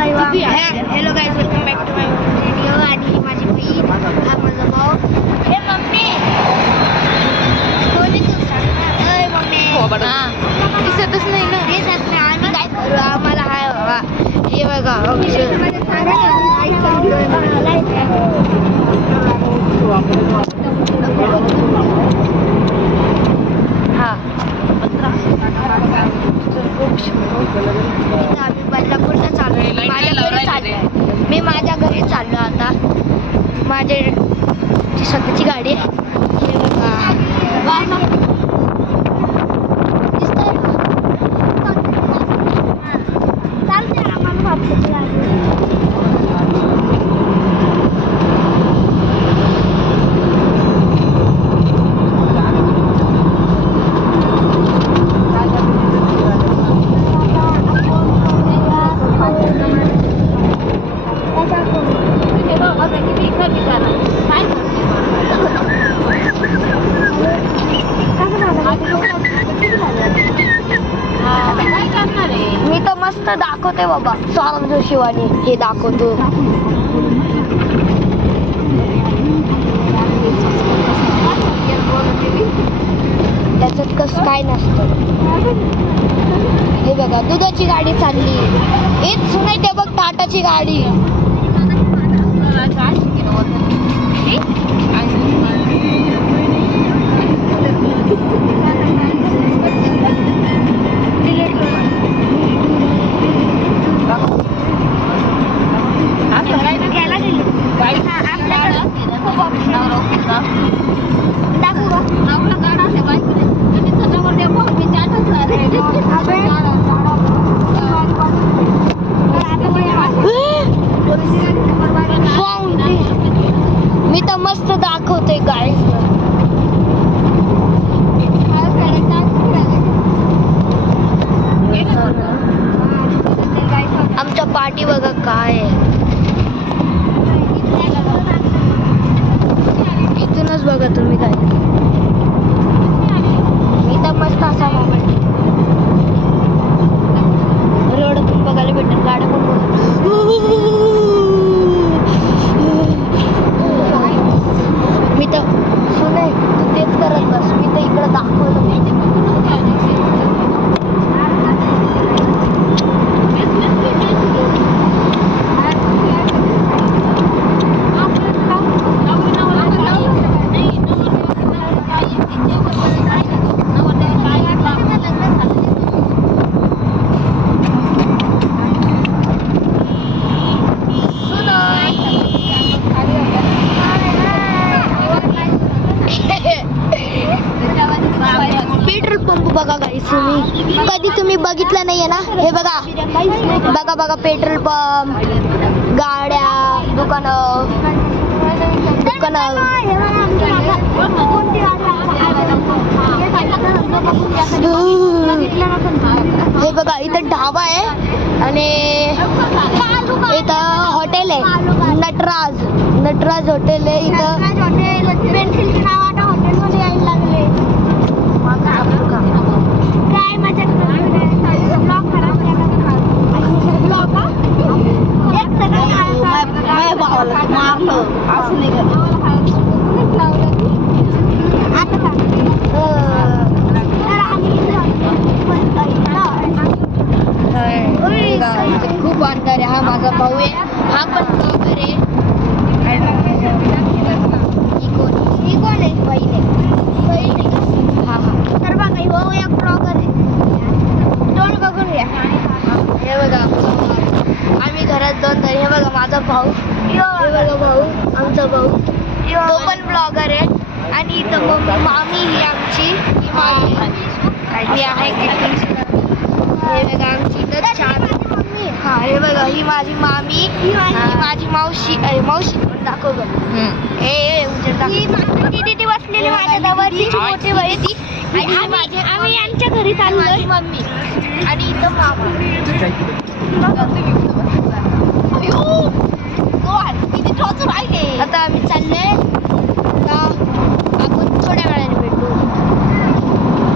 Hello guys, welcome back to my video. आणि माझी बहीण, हा माझा भाऊ. हे मम्मी कोणी तू सांग मम्मी दिसतच नाही ना. दिसत नाही. आम्ही काय करू? आम्हाला हाय बाबा. हे बघा हा आम्ही बदलापूरला चाललो. माझ्या घरी चाललो. मी माझ्या घरी चाललो आता. माझे स्वतःची गाडी आहे. हे बघा चालते आम्हाला बापूची गाडी. मी तर मस्त दाखवते बाबा. सौरभ जोशीवाणी हे दाखवतो. त्याच्यात कसं काय नसतं. हे बघा दुधाची गाडी चालली. हेच नाही ते बघ टाटाची गाडी. मी तर मस्त दाखवते गाईज. आमच्या पाठी बघा काय आहे. इथूनच बघा तुम्ही काय. मी तर मस्त असा मोबाईल रोडतून बघायला भेटेल. गाड्या पण मी तर सुने तू तेच करत बस. मी तर इकडं दाखवलं. पेट्रोल पंप बघा गाईस. तुम्ही कधी तुम्ही बघितलं नाहीये ना. हे बघा बघा बघा पेट्रोल पंप, गाड्या, दुकानं. हे बघा इथं ढाबा आहे आणि इथं हॉटेल आहे. नटराज हॉटेल आहे इथं. पेन्सिलचं नाव आता हॉटेलमध्ये यायला लागले. काय मजा खूप अंतर आहे. हा माझा भाऊ आहे. हा पण ब्लॉगर आहे. ही कोण आहे? बहीण आहे. हा तर बघा हो एक ब्लॉगर आहे. तोंड बघून घ्या. हे बघा आम्ही घरात जाऊन तर हे बघा माझा भाऊ. हे बघा भाऊ, आमचा भाऊ तो पण ब्लॉगर आहे. आणि इथं मग मामी ही आमची ही आहे. हे बघा आमची इथं छान. हा हे बघा ही माझी मामी, ही माझी मावशी. मावशी दाखव बघ. ती बसलेली माझ्या जवळची मोठी बहीण ती. आम्ही यांच्या घरी चाललोय. मम्मी आणि इथं मामा. किती टोचून राहिले. आता आम्ही चाललोय